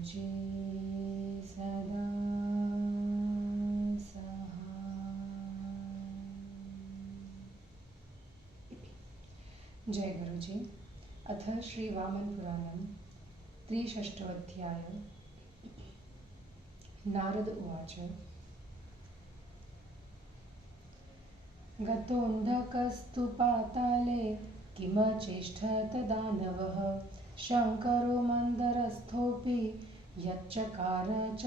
गुरुजी सदा सहाय। जय गुरुजी। अथ श्री वामन पुराणं 63 नारद उवाच। गतोऽन्धकस्तु पाताले किमचेष्टत दानवः शङ्करो मन्दरस्थोऽपि यच्चकार च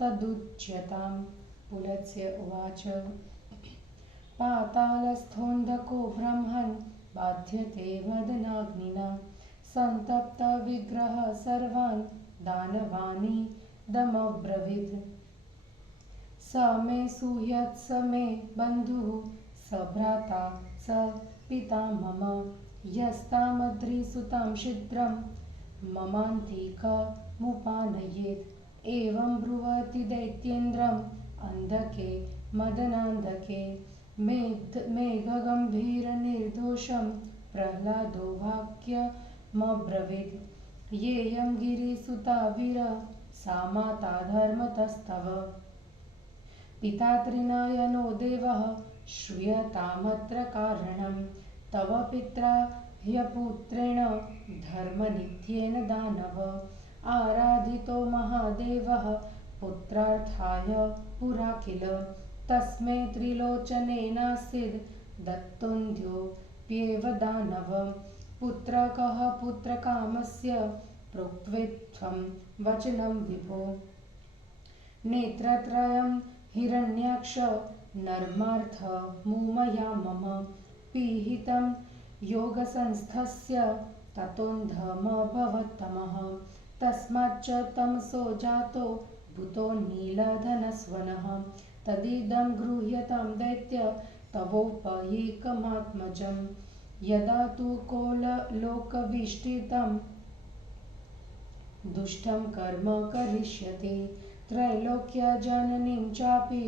तदुच्यताम्। पुलत्स्य उवाच। पातालस्थोऽन्धको ब्रह्मन् बाध्यते वदनाग्निना सन्तप्तविग्रहः सर्वान् दानवानिदमब्रवीत्। स मे सुहृत् स मे बन्धुः स भ्राता स पिता मम यस्तामद्रिसुतां शीघ्रं ममान्तिकमुपानयेत्। एवं ब्रुवति दैत्येन्द्रम् अन्धके मदनान्धके मेघगम्भीरनिर्दोषं प्रह्लादो वाक्यमब्रवीत्। येयं गिरिसुता वीर सा माता धर्मतस्तव पिता त्रिनयनो देवः श्रूयतामत्र कारणं। तव पित्रा ह्यपुत्रेण धर्मनित्येन दानव आराधितो महादेवः पुत्रार्थाय पुरा किल। तस्मै त्रिलोचनेनासीद् दत्तोऽन्ध्योऽप्येव दानव पुत्रकः पुत्रकामस्य प्रोक्तव्यं वचनं विभो। नेत्रत्रयं हिरण्याक्ष नर्मार्थमुमया मम पीहितं योगसंस्थस्य ततोऽन्धमभवत्तमः। तस्माच्च तमसो जातो भूतो नीलधनस्वनः तदिदं गृह्यतां दैत्य तवोपयेकमात्मजम्। यदा तु लोकविष्टितं दुष्टं कर्म करिष्यति त्रैलोक्यजननीं चापि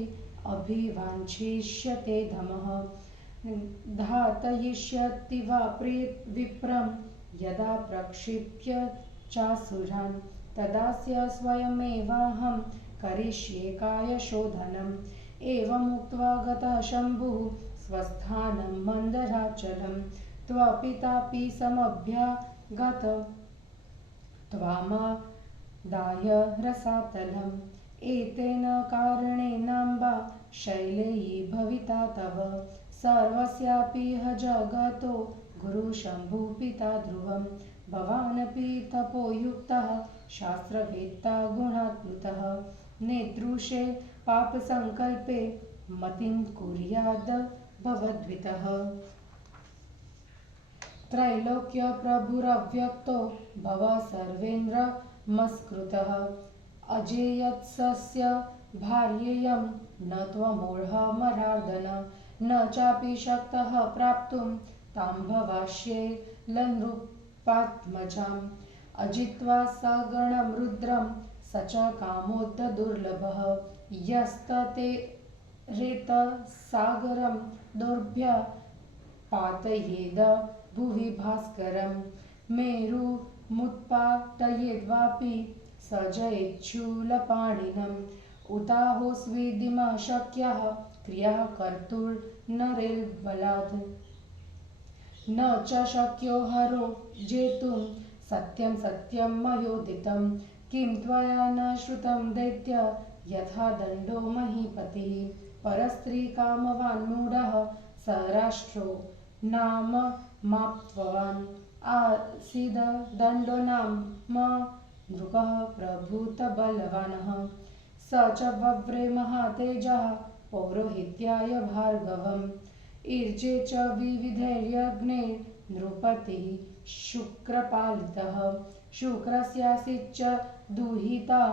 अभिवाञ्छिष्यते धमः। घातयिष्यति वा विप्रं यदा प्रक्षिप्य चासुरान् तदास्य स्वयमेवाहं करिष्ये कायशोधनम्। एवमुक्त्वा गतः शम्भुः स्वस्थानं मन्दराचलं त्वपितापि समभ्यागत त्वामादाय रसातलम्। एतेन कारणेनाम्बा शैलेयी भविता तव सर्वस्यापि ह जगतो गुरुशम्भुपिता ध्रुवम्। भवानपि तपोयुक्तः शास्त्रवेत्ता गुणात्मतः नेदृशे पापसङ्कल्पे मतिं कुर्याद् भवद्वितः। त्रैलोक्यप्रभुरव्यक्तो भव सर्वेन्द्रमस्कृतः अजेयत्सस्य भार्येयं न त्वमूढमरार्दन न चापि शक्तः प्राप्तुं तां भवाश्यैलनृपात्मजाम्। अजित्वा सगणं रुद्रं स च कामोद्धदुर्लभः यस्ततेरेतसागरं दोर्भ्यपातयेद भुवि भास्करं। मेरुमुत्पाटयेद्वापि स जयेच्छूलपाणिनम् उताहोस्विदिमशक्यः क्रियाः कर्तुर्नरेर्बलात्। न च शक्यो हरो जेतुं सत्यं सत्यं मयोदितं। किं त्वया न श्रुतं दैत्य यथा दण्डो महीपतिः। परस्त्रीकामवान् स राष्ट्रो नाममाप्तवान् आसीद दण्डो नाम नृकः प्रभूतबलवानः। स च वव्रे महातेजः पौरोहित्याय भार्गवम्। ईर्जे च विविधैर्यज्ञे नृपतिः शुक्रपालितः। शुक्रस्यासीच्च दुहिता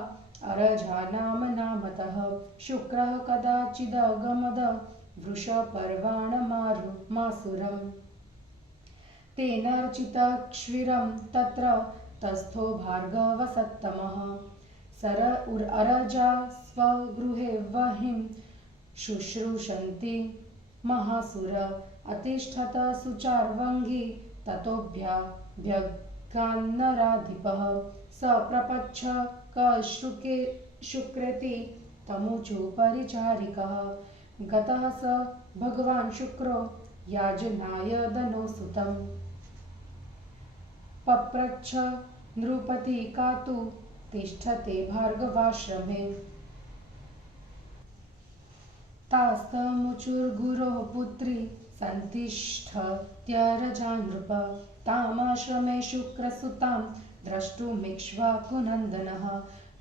अरजानामनामतः। शुक्रः कदाचिदगमद वृषपर्वाणमासुरम्। तेनार्चितक्षीरं तत्र तस्थो भार्गवसत्तमः। अरजा स्वगृहे वह्निं शुश्रूषन्ति महासुर अतिष्ठत सुचार्वङ्गी ततोऽभ्यग्रह खड्गान्नराधिपः स प्रपच्छ कश्रुके शुक्रेति तमुचु परिचारिकः गतः स भगवान् शुक्रो याजनाय धनोसुतम् पप्रच्छ नृपति का तु तिष्ठते भार्गवाश्रमे तास्तमुचुर्गुरोः पुत्री सन्तिष्ठत्यरजा नृप तामाश्रमे शुक्रसुतां द्रष्टुमिक्ष्वाकुनन्दनः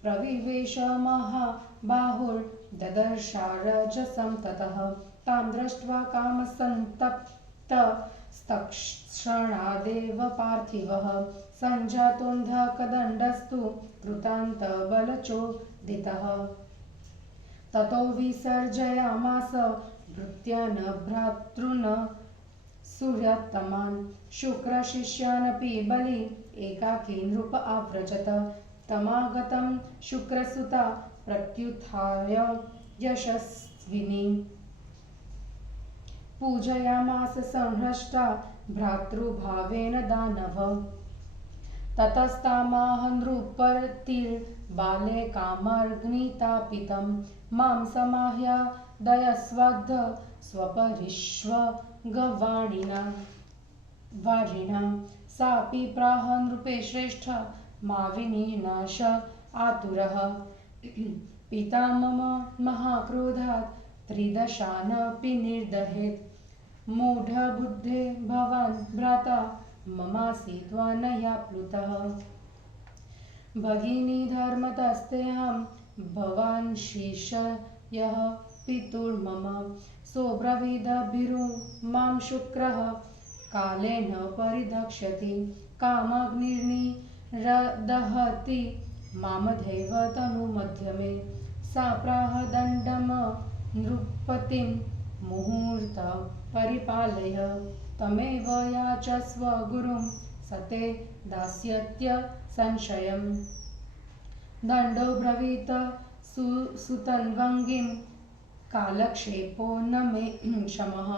प्रविवेश महाबाहुर्ददर्शारजसं ततः तां दृष्ट्वा कामसन्तप्तस्तक्षणादेव पार्थिवः सञ्जातोऽन्धकदण्डस्तु कृतान्तबलचोदितः ततो विसर्जयामास भृत्यान् भ्रातॄन् सूर्योत्तमान् शुक्रशिष्यानपि बलि एकाकी नृप आव्रजत तमागतं शुक्रसुता प्रत्युत्थाय यशस्विनी पूजयामास संहृष्टा भ्रातृभावेन दानव ततस्तामाह नृपतिर्बाले कामाग्नितापितं मां समाह्य दयस्वाग्ध स्वपरिष्वगवाणिना सापि प्राह नृपे श्रेष्ठ मा विनिनाश आतुरः पिता मम महाक्रोधात् त्रिदशानपि निर्दहेत् मूढबुद्धे भवान् भ्राता ममासि त्वनया प्लुतः भगिनी धर्मतस्तेऽहं भवान् शिष्यः पितुर्मम सोऽब्रवीदभिरु मां शुक्रः कालेन परिदक्ष्यति कामाग्निर्निदहति मामधैव तनुमध्यमे सा प्राह दण्डं नृपतिं मुहूर्त परिपालय तमेव याचस्व गुरुं सते दास्यत्य संशयम् दण्डो ब्रवीत सुतन्वङ्गिं कालक्षेपो न मे क्षमः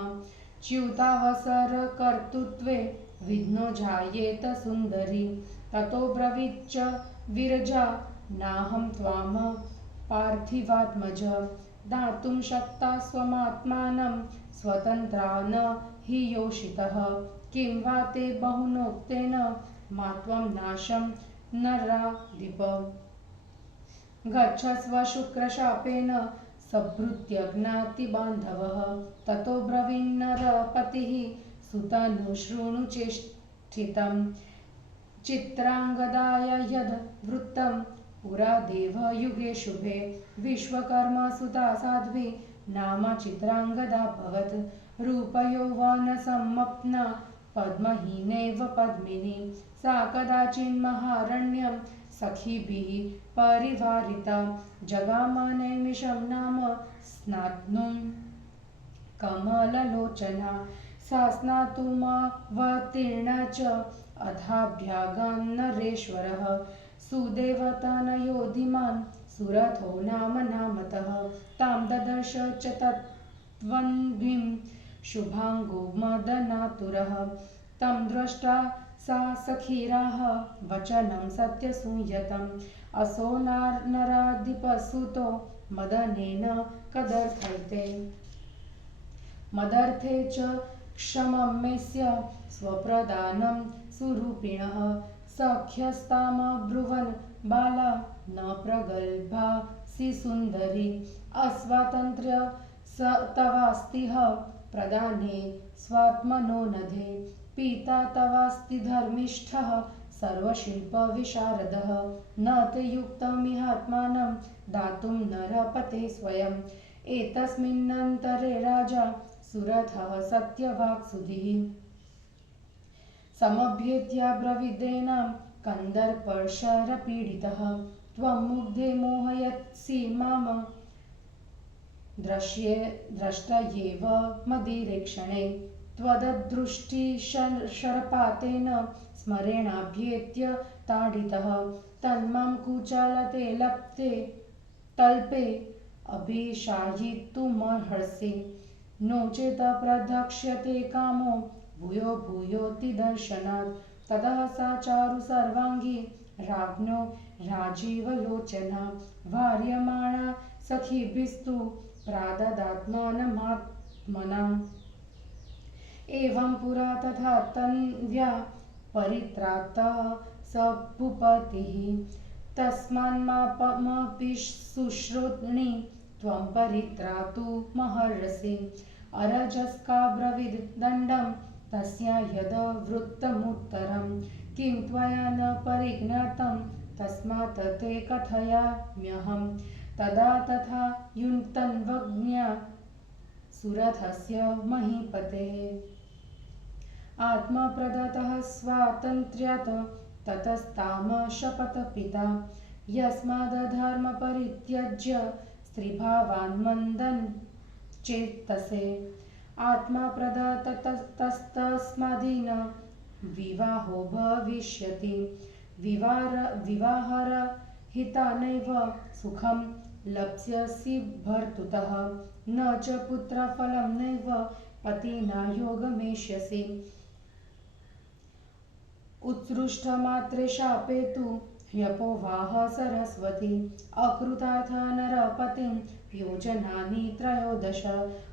च्युतावसरकर्तृत्वे विघ्नो जायेत सुन्दरी ततो ब्रवीच्च विरजा नाहं त्वां पार्थिवात्मज दातुं शक्ता स्वमात्मानं स्वतन्त्रा न हि योषितः किं वा ते बहुनोक्तेन मा त्वं नाशं नराधिप गच्छस्व शुक्रशापेन सभृत्यज्ञातिबान्धवः ततो ब्रवीन्नरपतिः सुतनु शृणु चेष्टितं चित्राङ्गदाय यद् वृत्तं पुरा देवयुगे शुभे विश्वकर्मसुता साध्वी नामा चित्राङ्गदाभवत् रूपयौवनसम्मप्ना पद्महीनैव पद्मिनी सा कदाचिन्महारण्यं सखीभिः परिवारिता जगामनैमिषं नाम स्नातुं कमललोचना सा स्नातुमवतीर्णा च अधाभ्यागन्नरेश्वरः सुदेवतनयो धीमान् सुरथो नामतः तां ददर्श च तत्त्वन्वीं शुभाङ्गो मदनातुरः तं दृष्ट्वा सा सखीराः वचनं सत्यसूयतम् असो नराधिपसुतो मदनेन कदर्थैते मदर्थे च क्षममेस्य स्वप्रदानं सुरूपिणः सख्यस्तामब्रुवन् बाला न प्रगल्भासि सुन्दरी अस्वातन्त्र्य स तवास्तिह प्रदाने स्वात्मनो नधे पिता तवास्ति धर्मिष्ठः सर्वशिल्पविशारदः न ते युक्तमिहात्मानं दातुं नरपते स्वयम् एतस्मिन्नन्तरे राजा सुरथः सत्यवाक्सुधिः समभ्येत्याब्रवीद्रेणां कन्दर्पशरपीडितः त्वं मुग्धे मोहयसि मां द्रष्ट्यैव मदिरेक्षणे त्वददृष्टिशरपातेन स्मरेणाभ्येत्य ताडितः तन्मां कुचालते लप्ते तल्पे अभिशायितुमर्हसि नो चेत् प्रदक्ष्यते कामो भूयो भूयोति दर्शनात् ततः सा चारु सर्वांगी राज्ञो राजीवलोचना वार्यमाणा सखीभिस्तु प्राददात्मानमात्मना। एवं पुरा तथा तन्व्या परित्रातः स भूपतिः। तस्मान्मापमपि शुश्रुतृणी त्वं परित्रातु महर्षि। अरजस्काब्रवीद् दण्डं तस्या यदवृत्तमुत्तरं। किं त्वया न परिज्ञातं तस्मात् ते कथयाम्यहं। तदा तथा युन्तन्वज्ञा सुरथस्य महीपतेः। आत्मप्रदत्तः स्वातन्त्र्यात् ततस्तां शपथपिता। यस्मादधर्मपरित्यज्य स्त्रीभावान् मन्दन् चेतसे। आत्मा प्रदत्तस्तस्मादीन विवाहो भविष्यति। विवाहरहितानैव सुखं लप्स्यसि भर्तुतः। न च पुत्रफलं नैव पतिना योगमेष्यसि। उत्सृष्टमात्रे शापे तु ह्यपोवाह सरस्वती। अकृतार्थ नरपतिं योजनानि त्रयोदश।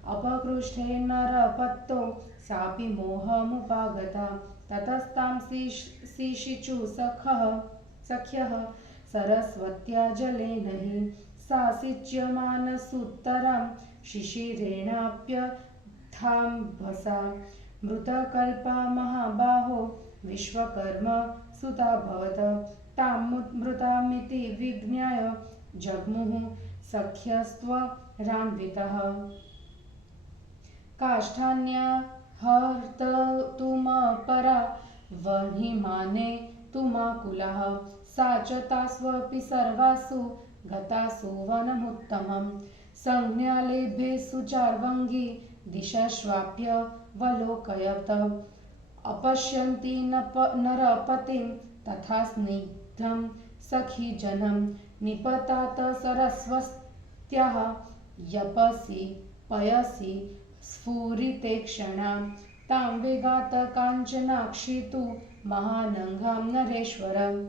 अपकृष्टे नरपत्तो सापि मोहमुपागता। ततस्तां शिशिचु सख्यः सरस्वत्या जलेन हि। सासिच्यमानसुतरां शिशिरेणाप्यथाम्भसा। मृतकल्पा महाबाहो विश्वकर्म सुताभवत्। तां मृतामिति विज्ञाय जग्मुः सख्यस्त्वरान्वितः। काष्ठान्याहर्ततुमपरा वह्निमाने तुमाकुलाः। सा च तास्वपि सर्वासु गतासु वनमुत्तमम्। संज्ञालेभेषु चार्वङ्गी दिशश्वाप्यवलोकयत्। अपश्यन्ति नरपतिं तथा स्निग्धं सखीजनं। निपतात सरस्वत्याः यपसि पयसि स्फुरिते क्षणां। तां वेगात् काञ्चनाक्षी तु महानङ्गां नरेश्वरम्।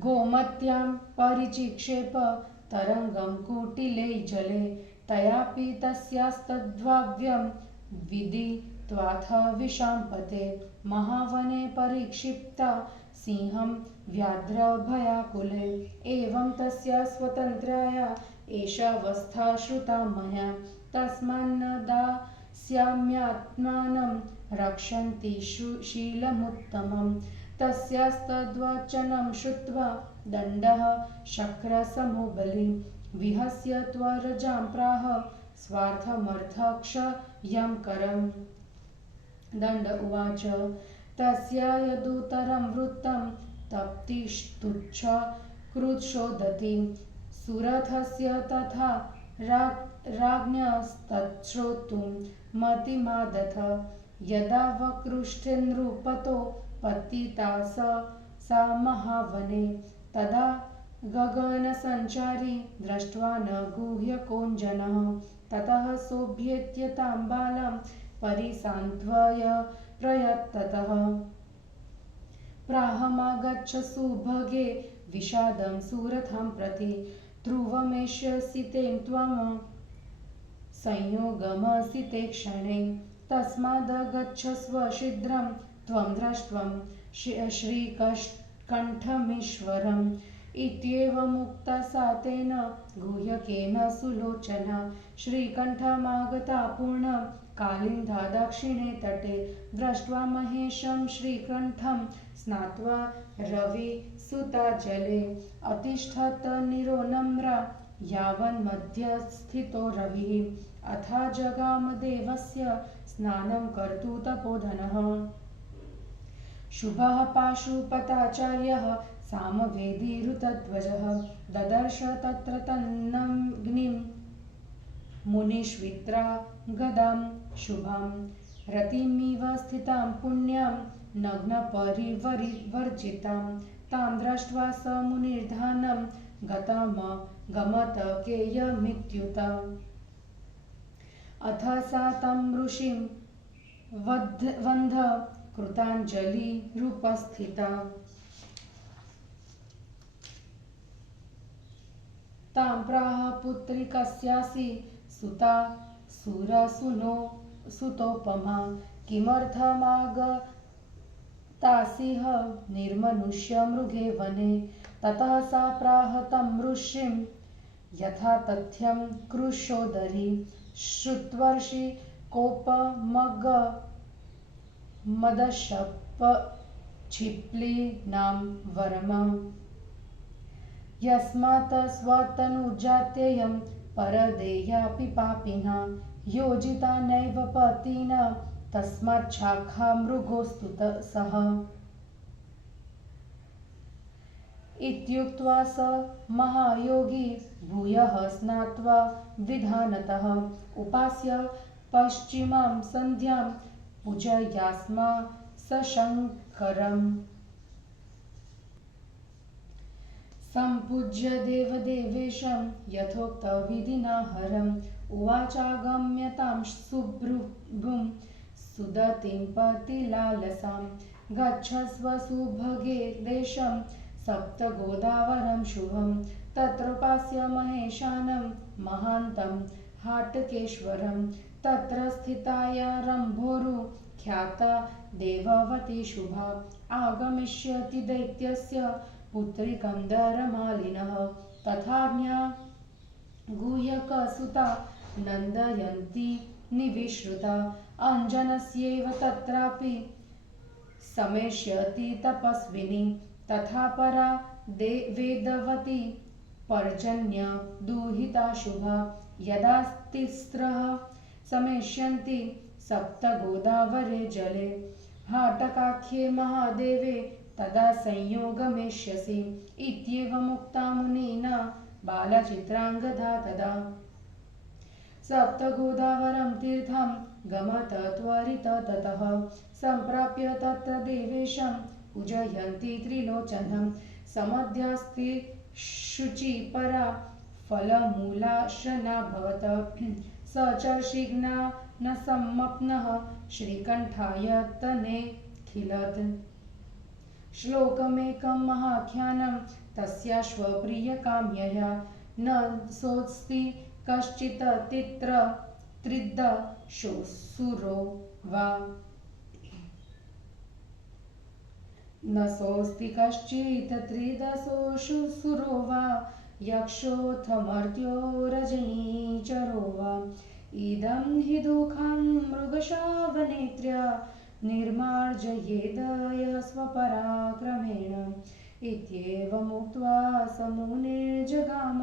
गोमत्यां परिचिक्षेप तरङ्गं कुटिले जले। तयापि तस्यास्तद्भाव्यं विदित्वाथ विशाम्पते। महावने परिक्षिप्ता सिंहं व्याघ्रभयाकुले। एवं तस्या स्वतन्त्राया एषावस्था श्रुता मया। तस्मान्न दास्याम्यात्मानं रक्षन्ति शीलमुत्तमम्। तस्यास्तद्वचनं श्रुत्वा दण्डः शक्रसमो बली। विहस्य त्वरजां प्राह स्वार्थमर्थक्षयं करम्। दण्ड उवाच तस्या यदुतरं वृत्तं तप्तिस्तुच्छ कृच्छोदति। सुरथस्य तथा राज्ञस्तच्छ्रोतुं मतिमादथ। यदा वकृष्टे नृपतो पतिता सा महावने। तदा गगनसञ्चारी दृष्ट्वा न गुह्यकोञ्जनः। ततः सोऽभ्येत्य तां बालां परिसान्त्वय प्रयततः। प्राहमागच्छ सुभगे विषादं सुरथां प्रति। ध्रुवमेष्यसि ते त्वं संयोगमसि ते क्षणे। तस्मादगच्छस्व शीघ्रं त्वं द्रष्ट्वं श्रीकण्ठमीश्वरम्। इत्येवमुक्ता सा तेन गुह्यकेन सुलोचना। श्रीकण्ठमागता पूर्णं कालिन्दा दक्षिणे तटे। दृष्ट्वा महेशं श्रीकण्ठं स्नात्वा रविसुता जले। अतिष्ठत निरोनम्रा यावन्मध्यस्थितो रविः। अथा जगाम देवस्य स्नानं कर्तु तपोधनः। शुभः पाशुपताचार्यः सामवेदी ऋतध्वजः। ददर्श तत्र तन्नग्निं मुनिष्वित्रा गदां शुभां। रतिमिव स्थितां पुण्यां नग्नपरिवर्जितां। तां दृष्ट्वा स मुनिर्ध्यानं गमत केयमित्युत। अथ सा तं ऋषिं वन्ध कृतांजलि रूपस्थिता। तां प्राह पुत्री कस्यासि सुता सुरसुनो सुतोपमा किमर्थमागतासिह निर्मनुष्य मृगे वने। ततः सा प्राह तं ऋषिं यथा तथ्यं कृशोदरी श्रुत्वर्षि कोपमगमदशपक्षिप्लीनां वरम। यस्मात् स्वतनुजात्ययं परदेयापि पापिना योजिता नैव पतिना तस्माच्छाखा मृगोस्तुत सः। इत्युक्त्वा स महायोगी भूयः स्नात्वा विधानतः उपास्य पश्चिमां सन्ध्यां पूजयास्मा सशङ्करम्। सम्पूज्य देवदेवेशं यथोक्तविधिना हरम् उवाचागम्य तां सुभ्रुभुं सुदतिं पतिलालसां। गच्छस्व सुभगे देशं सप्तगोदावरं शुभं तत्रोपास्य महेशानं महान्तं हाटकेश्वरं। तत्र स्थिताया रम्भोरु ख्याता देववती शुभा आगमिष्यति दैत्यस्य पुत्री कन्दरमालिनः। तथाज्ञा गुह्यकसुता नन्दयन्ती निविश्रुता अञ्जनस्यैव तत्रापि समेष्यति तपस्विनी। तथा परा वेदवती पर्जन्य दुहिता शुभा यदा तिस्रः समेष्यन्ति सप्तगोदावरे जले। हाटकाख्ये महादेवे तदा संयोगमेष्यसि इत्येवमुक्ता मुनिना बालचित्राङ्गदा तदा। सप्तगोदावरं तीर्थं गमत त्वरित ततः सम्प्राप्य तत्र देवेशं पूजयन्ति त्रिलोचनं। समध्यास्ति शुचिपरा फलमूलाशनाभवत् सचर्षिज्ञानसम्मप्नः श्रीकण्ठायतनेऽखिलत्। श्लोकमेकं महाख्यानं तस्याश्वप्रियकाम्यया न सोऽस्ति कश्चित् त्रिदशोऽसुरो वा। न सोऽस्ति कश्चित् त्रिदशोऽसुरो वा यक्षोऽथ मर्त्यो रजनीचरो वा। इदं हि दुःखं मृगशावनेत्र्या निर्मार्जयेद यः स्वपराक्रमेण। इत्येवमुक्त्वा स मुनिर्जगाम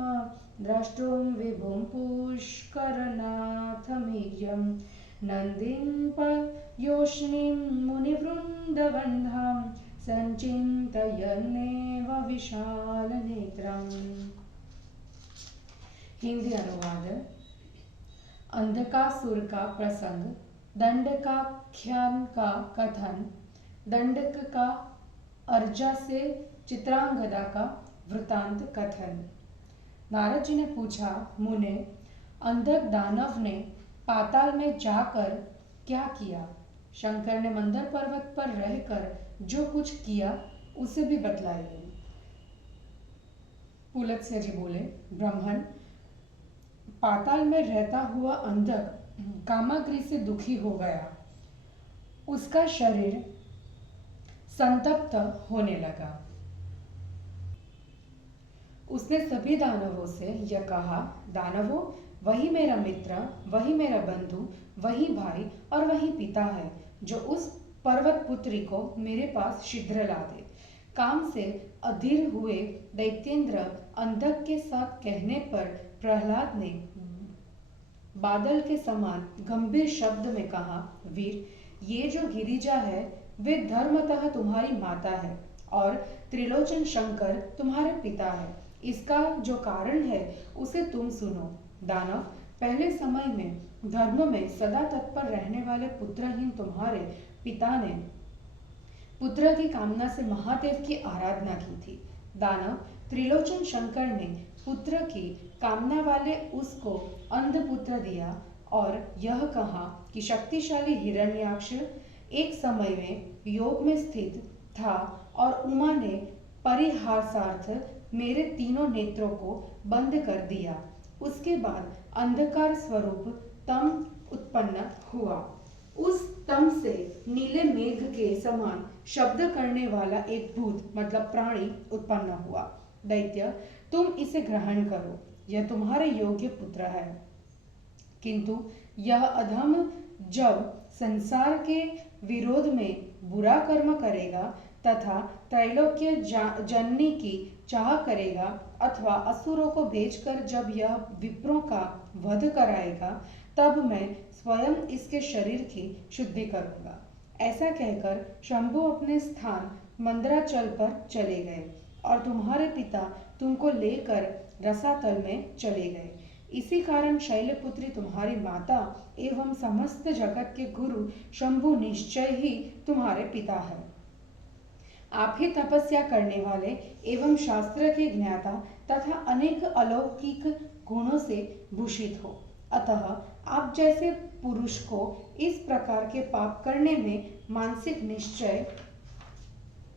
द्रष्टुं विभुं पुष्करनाथमीड्यं। नन्दीं पयोष्णीं मुनिवृन्दवन्धां संचिन्तयन्नेव विशालनेत्रम्। हिंदी अनुवाद। अंधकासुर का प्रसंग, दंडकाख्यान का कथन, दंडक का अर्जा से चित्रांगदा का वृतांत कथन। नारद जी ने पूछा, मुने, अंधक दानव ने पाताल में जाकर क्या किया? शंकर ने मंदर पर्वत पर रहकर जो कुछ किया उसे भी बतलाइए। पुलत्स्य जी बोले, ब्राह्मण, पाताल में रहता हुआ अंधक कामाग्नि से दुखी हो गया। उसका शरीर संतप्त होने लगा। उसने सभी दानवों से यह कहा, दानवों, वही मेरा मित्र, वही मेरा बंधु, वही भाई और वही पिता है जो उस पर्वत पुत्री को मेरे पास शीघ्र ला दे। काम से अधीर हुए दैत्येंद्र अंधक के साथ कहने पर प्रहलाद ने बादल के समान गंभीर शब्द में कहा, वीर, ये जो गिरिजा है वे धर्मतः तुम्हारी माता है और त्रिलोचन शंकर तुम्हारे पिता है। इसका जो कारण है उसे तुम सुनो। दानव, पहले समय में धर्म में सदा तत्पर रहने वाले पुत्रहीन तुम्हारे पिता ने पुत्र की कामना से महादेव की आराधना की थी। दानव त्रिलोचन शंकर ने पुत्र की कामना वाले उसको अंध पुत्र दिया और यह कहा कि शक्तिशाली हिरण्याक्ष एक समय में योग में स्थित था और उमा ने परिहासार्थ मेरे तीनों नेत्रों को बंद कर दिया। उसके बाद अंधकार स्वरूप तम उत्पन्न हुआ। उस तम से नीले मेघ के समान शब्द करने वाला एक भूत मतलब प्राणी उत्पन्न हुआ। दैत्य, तुम इसे ग्रहण करो, यह तुम्हारे योग्य पुत्र है। किंतु यह अधम जब संसार के विरोध में बुरा कर्म करेगा तथा त्रैलोक्य जननी की चाह करेगा अथवा असुरों को भेजकर जब यह विप्रों का वध कराएगा, तब मैं स्वयं इसके शरीर की शुद्धि करूंगा। ऐसा कहकर शंभु अपने स्थान मंदराचल पर चले गए और तुम्हारे पिता तुमको लेकर रसातल में चले गए। इसी कारण शैलपुत्री तुम्हारी माता एवं समस्त जगत के गुरु शंभु निश्चय ही तुम्हारे पिता है। आप ही तपस्या करने वाले एवं शास्त्र के ज्ञाता तथा अनेक अलौकिक गुणों से भूषित हो, अतः आप जैसे पुरुष को इस प्रकार के पाप करने में मानसिक निश्चय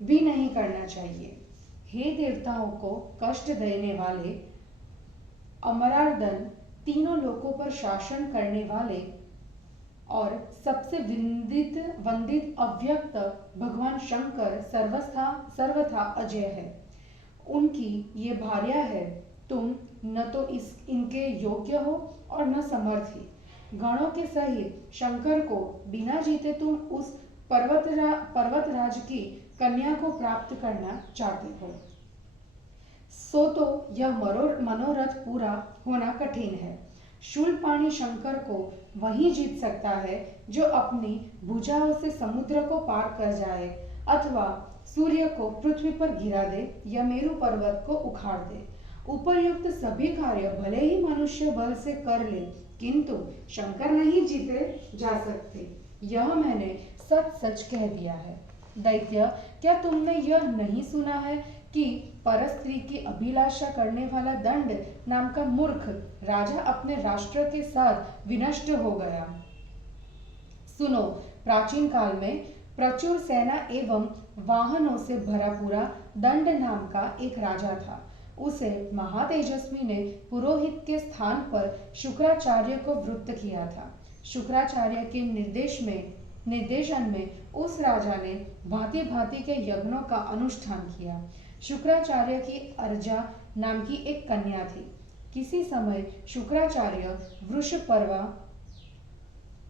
भी नहीं करना चाहिए। हे देवताओं को कष्ट देने वाले, अमरार्दन, तीनों लोकों पर शासन करने वाले और सबसे वंदित अव्यक्त भगवान शंकर सर्वथा अजय है। उनकी ये भार्या है। तुम न तो इनके योग्य हो और न समर्थ ही। गणों के सहित शंकर को बिना जीते तुम उस पर्वतराज की कन्या को प्राप्त करना चाहते हो, सो तो यह मनोरथ पूरा होना कठिन है। शूलपाणी शंकर को वही जीत सकता है जो अपनी भुजाओं से समुद्र को पार कर जाए अथवा सूर्य को पृथ्वी पर गिरा दे या मेरु पर्वत को उखाड़ दे। उपर्युक्त सभी कार्य भले ही मनुष्य बल से कर ले, किंतु शंकर नहीं जीते जा सकते। यह मैंने सच सच कह दिया है। दैत्य, क्या तुमने यह नहीं सुना है कि परस्त्री की अभिलाषा करने वाला दंड नाम का मूर्ख राजा अपने राष्ट्र के साथ विनष्ट हो गया? सुनो, प्राचीन काल में प्रचुर सेना एवं वाहनों से भरा पूरा दंड नाम का एक राजा था। उसे महातेजस्वी ने पुरोहित के स्थान पर शुक्राचार्य को वृत्त किया था। शुक्राचार्य के निर्देशन में उस राजा ने भांति भांति के यज्ञों का अनुष्ठान किया। शुक्राचार्य की अर्जा नाम की एक कन्या थी। किसी समय शुक्राचार्य वृषपर्वा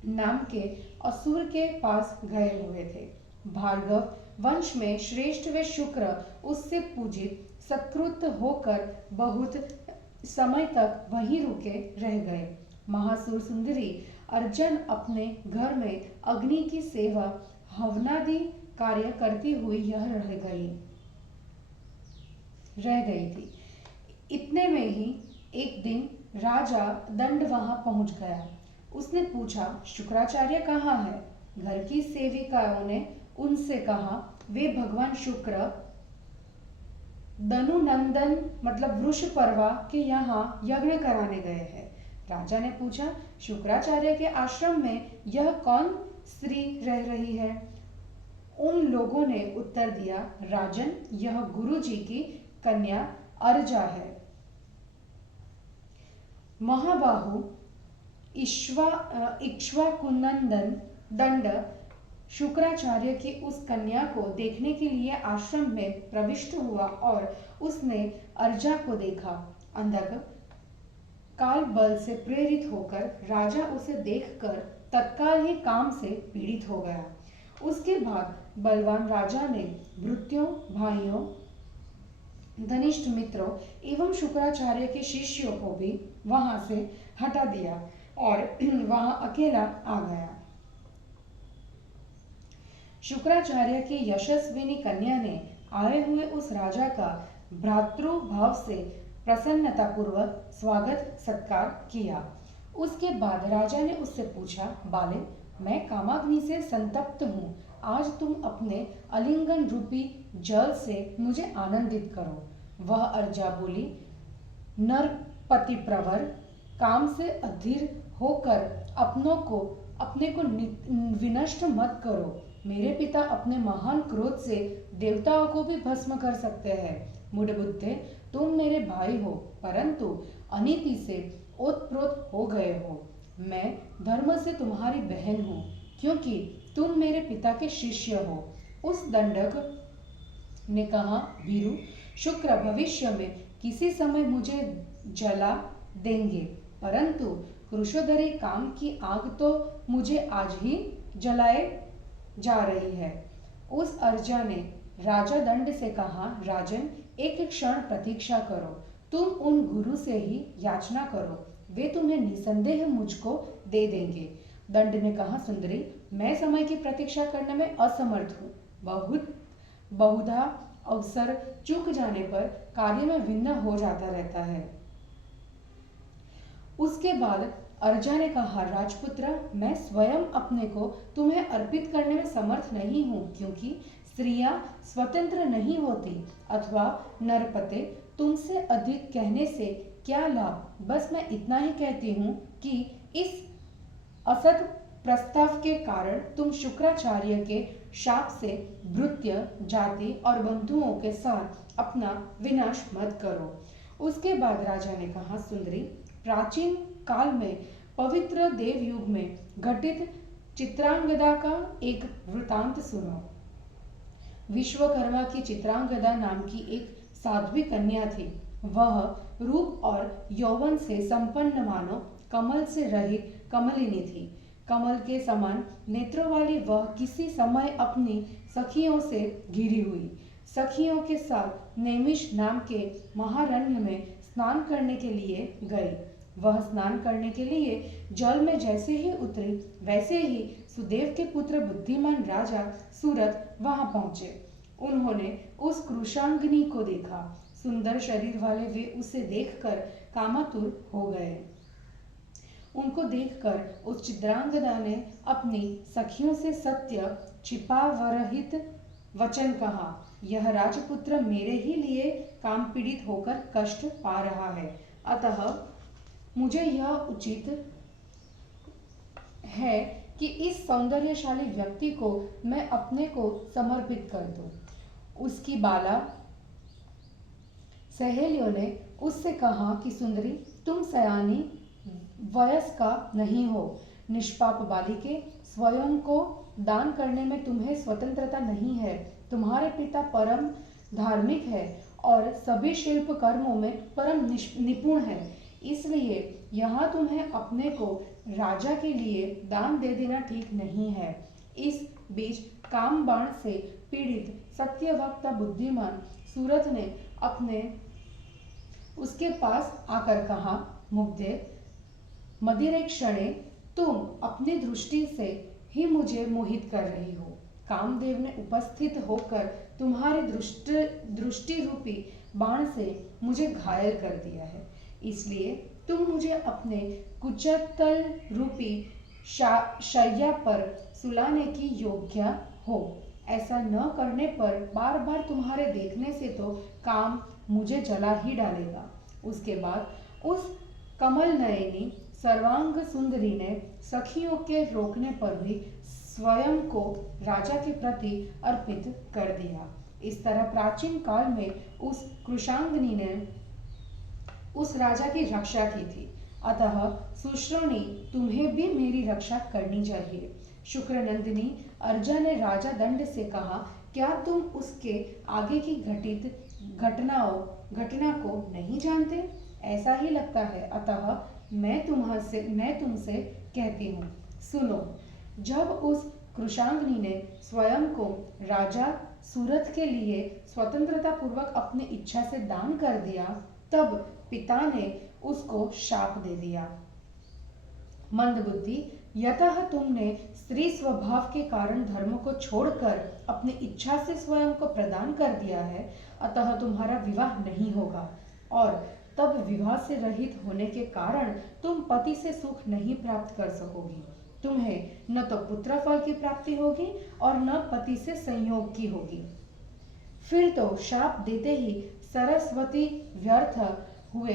नाम के असुर के पास गए हुए थे। भार्गव वंश में श्रेष्ठ वे शुक्र उससे पूजित सत्कृत होकर बहुत समय तक वहीं रुके रह गए। महासुर सुंदरी अर्जुन अपने घर में अग्नि की सेवा हवनादि कार्य करती हुई यह रह गई थी। इतने में ही एक दिन राजा दंड वहां पहुंच गया। उसने पूछा, शुक्राचार्य कहाँ है? घर की सेविकाओं ने उनसे कहा, वे भगवान शुक्र दनुनंदन मतलब वृषपर्वा के यहाँ यज्ञ कराने गए हैं। राजा ने पूछा, शुक्राचार्य के आश्रम में यह कौन स्त्री रह रही है? उन लोगों ने उत्तर दिया, राजन, यह गुरु जी की कन्या अर्जा है। महाबाहु इक्ष्वाकुनंदन दंड शुक्राचार्य की उस कन्या को देखने के लिए आश्रम में प्रविष्ट हुआ और उसने अर्जा को देखा। अंधक काल बल से प्रेरित होकर राजा उसे देखकर तत्काल ही काम से पीड़ित हो गया। उसके बाद बलवान राजा ने भृत्यों, भाइयों, घनिष्ठ मित्रों एवं शुक्राचार्य के शिष्यों को भी वहां से हटा दिया और वहां अकेला आ गया। शुक्राचार्य की यशस्विनी कन्या ने आए हुए उस राजा का भ्रातृभाव से प्रसन्नतापूर्वक स्वागत सत्कार किया। उसके बाद राजा ने उससे पूछा, बाले, मैं कामाग्नि से संतप्त हूँ, आज तुम अपने अलिंगन रूपी जल से मुझे आनंदित करो। वह अर्जा बोली, नरपति प्रवर, काम से अधीर होकर अपने को विनष्ट मत करो। मेरे पिता अपने महान क्रोध से देवताओं को भी भस्म कर सकते हैं। मूढ़बुद्धे, तुम मेरे भाई हो, परंतु अनीति से ओतप्रोत हो गए हो। मैं धर्म से तुम्हारी बहन हूँ, क्योंकि तुम मेरे पिता के शिष्य हो। उस दंडक ने कहा, भीरु, शुक्र भविष्य में किसी समय मुझे जला देंगे, परंतु क्रुशोदरी काम की आग तो मुझे आज ही जलाए जा रही है। उस अर्जा ने राजा दंड से कहा, राजन, एक क्षण प्रतीक्षा करो, तुम उन गुरु से ही याचना करो, वे तुम्हें निसंदेह मुझको दे देंगे। दंड ने कहा, सुंदरी, मैं समय की प्रतीक्षा करने में असमर्थ हूँ। बहुधा अवसर चूक जाने पर कार्य में विघ्न हो जाता रहता है। उसके बाद अर्जा ने कहा, राजपुत्र, मैं स्वयं अपने को तुम्हें अर्पित करने में समर्थ नहीं हूँ, क्योंकि स्त्रियां स्वतंत्र नहीं होती, अथवा नरपते, तुमसे अधिक कहने से क्या लाभ। बस मैं इतना ही कहती हूँ कि इस असत प्रस्ताव के कारण तुम शुक्राचार्य के शाप से भृत्य, जाति और बंधुओं के साथ अपना विनाश मत करो। उसके बाद राजा ने कहा, सुंदरी, प्राचीन काल में पवित्र देवयुग में घटित चित्रांगदा का एक वृतांत सुनो। विश्वकर्मा की चित्रांगदा नाम की एक साध्वी कन्या थी। वह रूप और यौवन से संपन्न मानो कमल से रहित कमलिनी थी। कमल के समान नेत्रों वाली वह किसी समय अपनी सखियों से घिरी हुई सखियों के साथ नैमिष नाम के महारण्य में स्नान करने के लिए गई। वह स्नान करने के लिए जल में जैसे ही उतरी, वैसे ही सुदेव के पुत्र बुद्धिमान राजा सूरत वहां पहुंचे। उन्होंने उस कृशांगिनी को देखा। सुंदर शरीर वाले वे उसे देखकर कामातुर हो गए। उनको देखकर उस चित्रांगदा ने अपनी सखियों से सत्य छिपावरहित वचन कहा, यह राजपुत्र मेरे ही लिए काम पीड़ित होकर कष्ट पा रहा है, अतः मुझे यह उचित है कि इस सौंदर्यशाली व्यक्ति को मैं अपने को समर्पित कर दूं। उसकी बाला सहेलियों ने उससे कहा कि सुंदरी, तुम सयानी वयस्का नहीं हो। निष्पाप बालिके, स्वयं को दान करने में तुम्हें स्वतंत्रता नहीं है। तुम्हारे पिता परम धार्मिक है और सभी शिल्प कर्मों में परम निपुण है, इसलिए यहाँ तुम्हें अपने को राजा के लिए दान दे देना ठीक नहीं है। इस बीच काम बाण से पीड़ित सत्यवक्ता बुद्धिमान सूरत ने उसके पास आकर कहा, मुग्धे, मदिरे क्षणे, तुम अपनी दृष्टि से ही मुझे मोहित कर रही हो। कामदेव ने उपस्थित होकर तुम्हारे दृष्टि रूपी बाण से मुझे घायल कर दिया है, इसलिए तुम मुझे अपने कुचतल रूपी शैया पर सुलाने की योग्य हो। ऐसा न करने पर बार बार तुम्हारे देखने से तो काम मुझे जला ही डालेगा। उसके बाद उस कमल नयनी सर्वांग सुंदरी ने सखियों के रोकने पर भी स्वयं को राजा के प्रति अर्पित कर दिया। इस तरह प्राचीन काल में उस कृशांगिनी ने उस राजा की रक्षा की थी, अतः सुश्रोणी, तुम्हें भी मेरी रक्षा करनी चाहिए। शुक्रनंदिनी अर्जा ने राजा दंड से कहा, क्या तुम उसके आगे की घटित घटना को नहीं जानते? ऐसा ही लगता है, अतः मैं तुमसे कहती हूँ, सुनो। जब उस कृशांगिनी ने स्वयं को राजा सूरत के लिए स्वतंत्रता पूर्वक अपनी इच्छा से दान कर दिया, तब पिता ने उसको शाप दे दिया। मंदबुद्धि, यतः तुमने स्त्री स्वभाव के कारण धर्म को छोड़कर अपनी इच्छा से स्वयं को प्रदान कर दिया है, अतः तुम्हारा विवाह नहीं होगा, और तब विवाह से रहित होने के कारण तुम पति से सुख नहीं प्राप्त कर सकोगी। तुम्हें न तो पुत्र फल की प्राप्ति होगी और न पति से संयोग की होगी। फिर तो शाप देते ही सरस्वती व्यर्थ हुए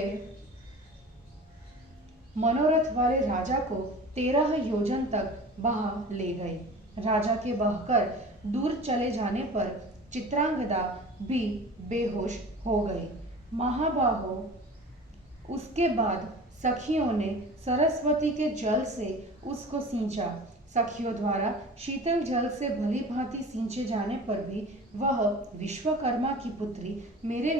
मनोरथ वाले राजा को 13 योजन तक बहा ले गई। राजा के बहकर दूर चले जाने पर चित्रांगदा भी बेहोश हो गई। महाबाहो, उसके बाद सखियों ने सरस्वती के जल से उसको सींचा। सखियों द्वारा शीतल जल से भली भांति सींचे जाने पर भी वह विश्वकर्मा की पुत्री मरे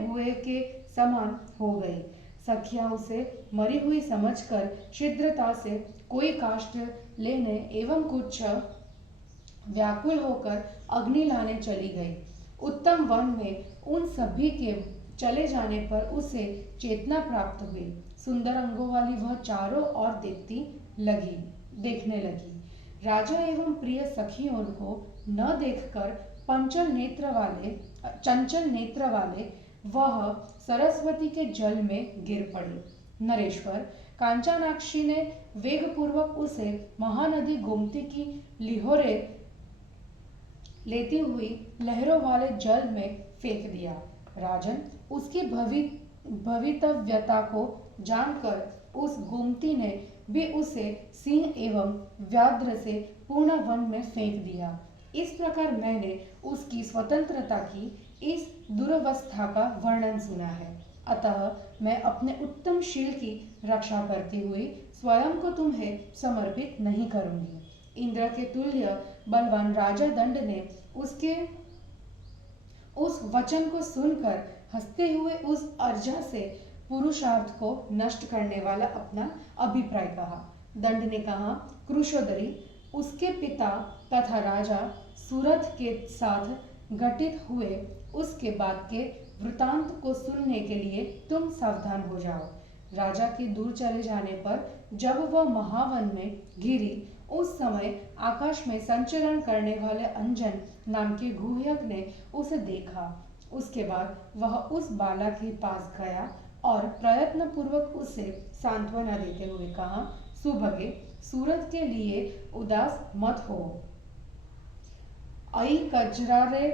हुए के समान हो गई। सखियां उसे मरी हुई समझकर शीघ्रता से कोई काष्ठ लेने एवं कुछ व्याकुल होकर अग्नि लाने चली गई। उत्तम वन में उन सभी के चले जाने पर उसे चेतना प्राप्त हुई। सुंदर अंगों वाली वह चारों ओर देखने लगी। राजा एवं प्रिय सखियों को न देखकर चंचल नेत्र वाले वह सरस्वती के जल में गिर पड़ी। नरेश्वर, कांचनाक्षी ने वेगपूर्वक उसे महानदी गोमती की लिहोरे लेती हुई लहरों वाले जल में फेंक दिया। राजन, उसकी भवितव्यता को जानकर उस गोमती ने भी उसे सिंह एवं व्याघ्र से पूर्ण वन में फेंक दिया। इस प्रकार मैंने उसकी स्वतंत्रता की इस दुरवस्था का वर्णन सुना है। अतः मैं अपने उत्तम शील की रक्षा करती हुई स्वयं को तुम्हें समर्पित नहीं करूंगी। इंद्र के तुल्य बलवान राजा दंड ने उसके उस वचन को सुनकर हंसते हुए उस अर्जा से पुरुषार्थ को नष्ट करने वाला अपना अभिप्राय कहा। दंड ने कहा, क्रुशोदरी, उसके पिता तथा राजा सूरथ के साथ घटित हुए उसके बाद के वृतांत को सुनने के लिए तुम सावधान हो जाओ। राजा के दूर चले जाने पर जब वह महावन में घिरी, उस समय आकाश में संचरण करने वाले अंजन नाम के गुह्यक ने उसे देखा। उसके बाद वह उस बाला के पास गया और प्रयत्न पूर्वक उसे सांत्वना देते हुए कहा, सुभगे, सूरत के लिए उदास मत हो। आई कजरारे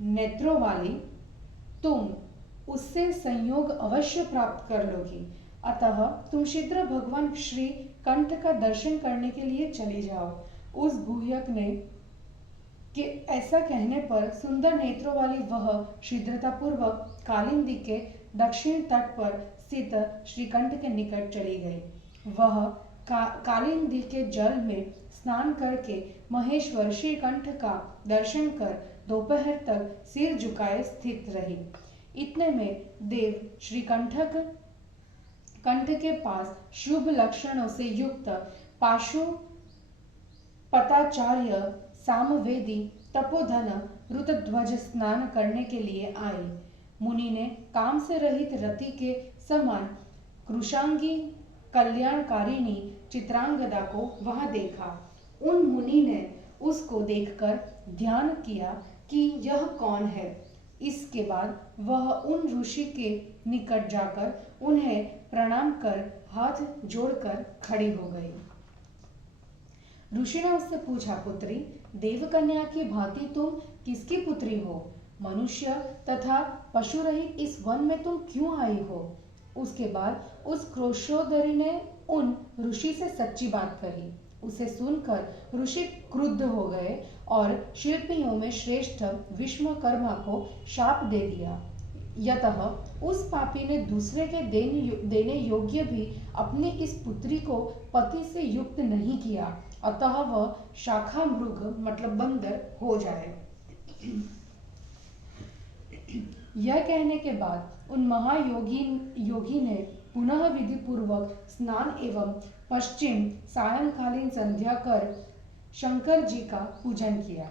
नेत्रों वाली, तुम उससे संयोग अवश्य प्राप्त कर लोगी। अतः तुम शीघ्र भगवान श्री कंठ का दर्शन करने के लिए चली जाओ। उस गुह्यक ने कि ऐसा कहने पर सुंदर नेत्रों वाली वह शीघ्रता पूर्वक कालिंदी के दक्षिण तट पर स्थित श्रीकंठ के निकट चली गई। वह कालिंदी के जल में स्नान करके महेश्वर श्रीकंठ का दर्शन कर दोपहर तक सिर झुकाए स्थित रही। इतने में देव श्रीकंठ के पास शुभ लक्षणों से युक्त पाशुपताचार्य सामवेदी तपोधन ऋतध्वज स्नान करने के लिए आए। मुनि ने काम से रहित रति के समान कृशांगी कल्याणकारिणी चित्रांगदा को वहां देखा। उन मुनि ने उसको देखकर ध्यान किया कि यह कौन है। इसके बाद वह उन ऋषि के निकट जाकर उन्हें प्रणाम कर हाथ जोड़कर खड़ी हो गई। ऋषि ने उससे पूछा, पुत्री, देवकन्या की भांति तुम किसकी पुत्री हो? मनुष्य तथा पशु रहित इस वन में तुम क्यों आई हो? उसके बाद उस क्रोशोदरी ने उन ऋषि से सच्ची बात कही। उसे सुनकर ऋषि क्रुद्ध हो गए और शिल्पियों में श्रेष्ठ विश्वकर्मा को शाप दे दिया। यतः उस पापी ने दूसरे के देने योग्य भी अपनी इस पुत्री को पति से युक्त नहीं किया, अतः वह शाखा मृग मतलब बंदर हो जाए। यह कहने के बाद उन योगी ने पुनः विधि पूर्वक स्नान एवं पश्चिम सायंकालीन संध्या कर शंकर जी का पूजन किया।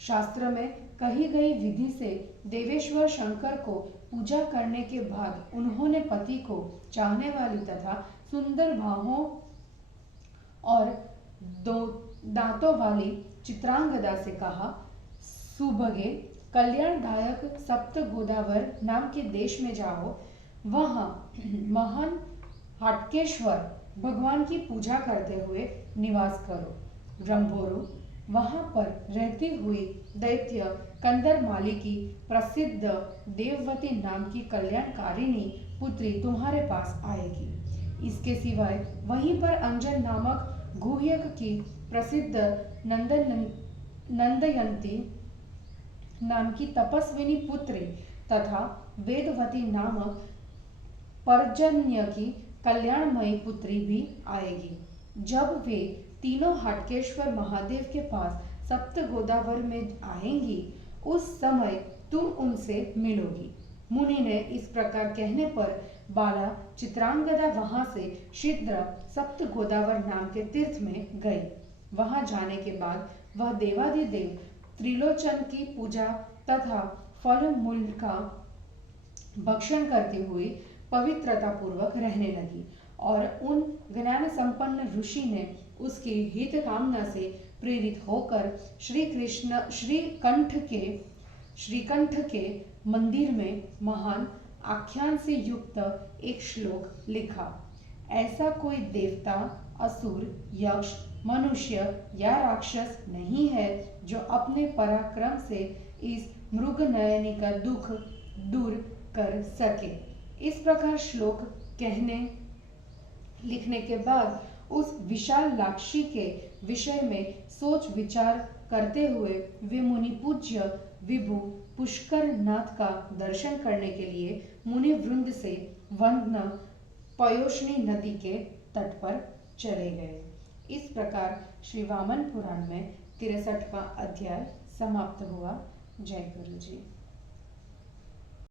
शास्त्र में कही गई विधि से देवेश्वर शंकर को पूजा करने के बाद उन्होंने पति को चाहने वाली तथा सुंदर बाहों और दो दांतों वाली चित्रांगदा से कहा, सुभगे, कल्याणदायक सप्त गोदावर नाम के देश में जाओ। वहां महान हाटकेश्वर भगवान की पूजा करते हुए निवास करो। रंभोरु, वहां पर रहती हुई दैत्य कंदरमाली की प्रसिद्ध देववती नाम की कल्याणकारिणी पुत्री तुम्हारे पास आएगी। इसके सिवाय वहीं पर अंजन नामक गुह्यक की प्रसिद्ध नंदयंती नाम की तपस्विनी पुत्री तथा वेदवती नामक पर्जन्य की कल्याणमयी पुत्री भी आएगी। जब वे तीनों हाटकेश्वर महादेव के पास सप्त गोदावर में आएंगी, उस समय तुम उनसे मिलोगी। मुनि ने इस प्रकार कहने पर बाला चित्रांगदा वहां से शीघ्र सप्त गोदावर नाम के तीर्थ में गई। वहां जाने के बाद वह देवादिदेव त्रिलोचन की पूजा तथा फल मूल का भक्षण करती हुई पवित्रता पूर्वक रहने लगी और उन ज्ञान संपन्न ऋषि ने उसकी हित कामना से प्रेरित होकर श्रीकंठ के मंदिर में महान आख्यान से युक्त एक श्लोक लिखा। ऐसा कोई देवता, असुर, यक्ष, मनुष्य या राक्षस नहीं है जो अपने पराक्रम से इस मृगनयनी का दुख दूर कर सके। इस प्रकार श्लोक लिखने के बाद उस विशाल लाक्षी के विषय में सोच विचार करते हुए वे मुनि पूज्य विभु पुष्कर नाथ का दर्शन करने के लिए मुनि वृंद से वंदना पयोष्णी नदी के तट पर चले गए। इस प्रकार श्री वामन पुराण में 63वां अध्याय समाप्त हुआ। जय गुरु जी।